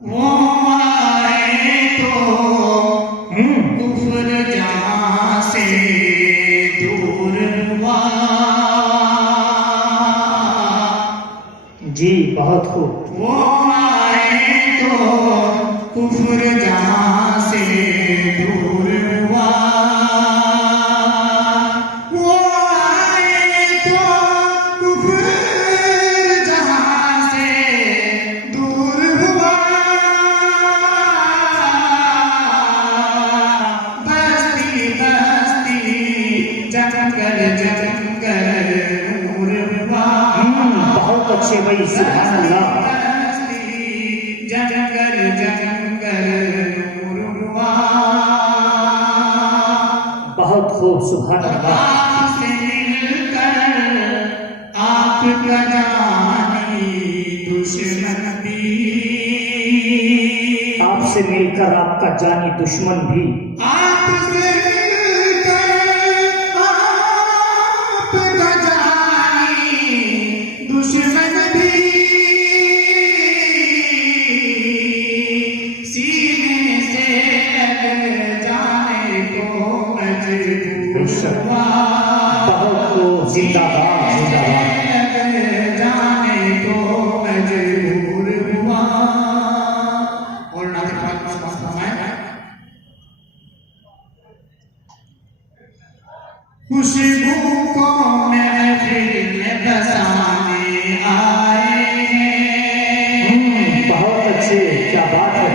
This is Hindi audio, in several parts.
वो आए तो कुफ्र जहां से दूर हुआ। जी बहुत खूब। वो आए तो कुफ्र जहां से दूर हुआ। वो आए तो कुफ्र जहां से दूर हुआ। बस्ती बस्ती जंगल जंगल नूर हुआ। बहुत अच्छे भाई, सुभान अल्लाह। जंगल जंगल नूर हुआ। बहुत खूब, सुभान अल्लाह। आपसे मिलकर आपका जानी दुश्मन भी। आपसे मिलकर आपका जानी दुश्मन भी। आपसे मिलकर आपका जानी दुश्मन भी। सीने से लग जाने को मजबूर हुआ। बहुत खूब, जिंदाबाद जिंदाबाद। लग जाने को मजबूर हुआ। और नाते पाक फरमाए, खुशबू को महफिल में बसाने आए हैं। बहुत अच्छे, क्या बात है।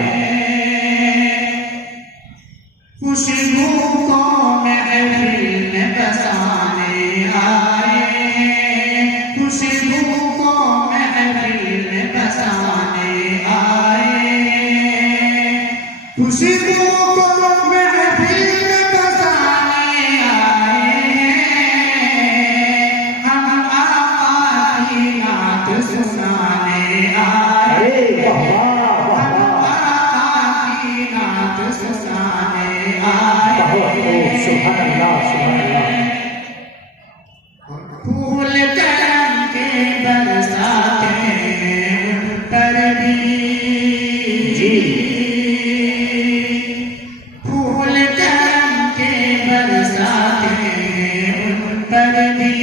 खुशबू को महफिल में बसाने आए हैं। खुशबू को महफिल में बसाने आए हैं। खुशबू को महफिल में बसाने आए हैं। हम आका की नात सुनाने आए हैं। हम आका की नात सुनाने आए हैं। सुभान अल्लाह, सुभान अल्लाह। फूल करम के बरसाते उन पर भी। जी फूल करम के बरसाते उन पर भी।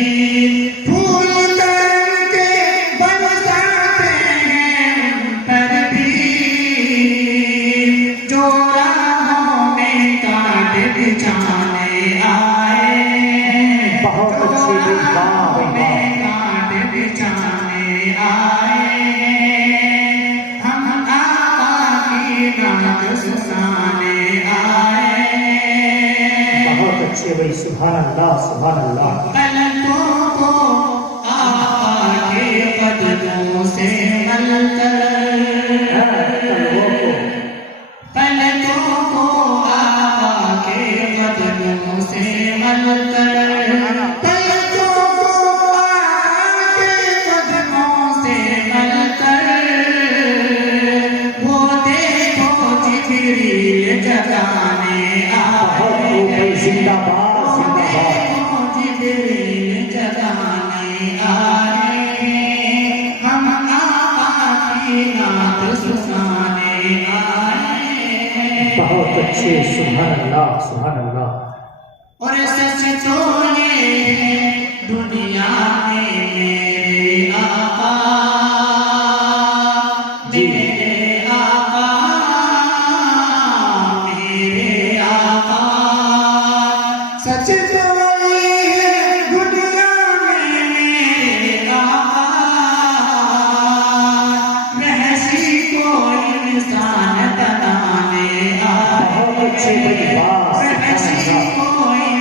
फूल करम के बरसाते उन पर भी। जो राहों में काट बिछाने आए। बहुत अच्छे, वाह भाई वाह। काट बिछाने आए। हम आका की नात सुनाने आए। बहुत अच्छे भाई, सुभान अल्लाह, सुभान अल्लाह। पलकों को आका के कदमों से मलकर। पलकों को आका के कदमों से मलकर। पलकों को आका के कदमों से मलकर। वो देखो जिब्रील जगाने आए हैं। जिंदाबाद जिंदाबाद। देखो जिब्रील जगाने आए हैं। हम आका की नात सुनाने आए हैं। बहुत अच्छे, सुभान अल्लाह, सुभान अल्लाह। और सच तो ये है दुनिया में मेरे आका। मेरे आका, मेरे आका। सच तो ये है दुनिया में मेरे आका। रहसी को इंसान बनाने आए। बहुत अच्छे भाई, वाह, रहसी सुभान को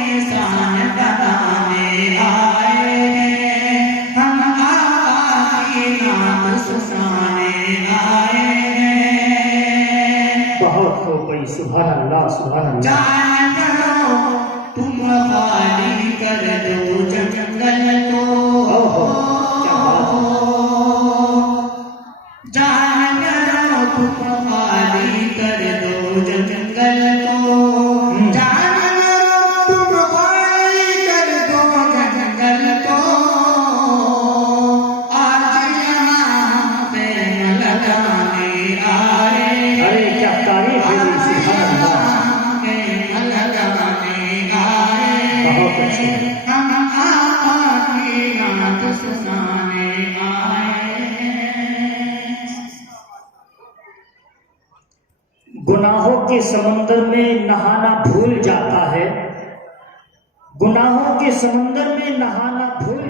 इंसान बनाने आए हैं। हम आका की नात सुनाने आए हैं। बहुत खूब भाई, सुभान अल्लाह, सुभान अल्लाह। जानवरों तुम खाली कर दो जंगल को। क्या बात है। जानवरों तुम खाली कर दो जंगल को। जानवरों तुम खाली कर दो जंगल को। आज यहाँ पे लगाने आए सुनाए। हम आका की नात सुनाने आए। गुनाहों के समंदर में नहाना भूल जाता है, गुनाहों के समंदर में नहाना भूल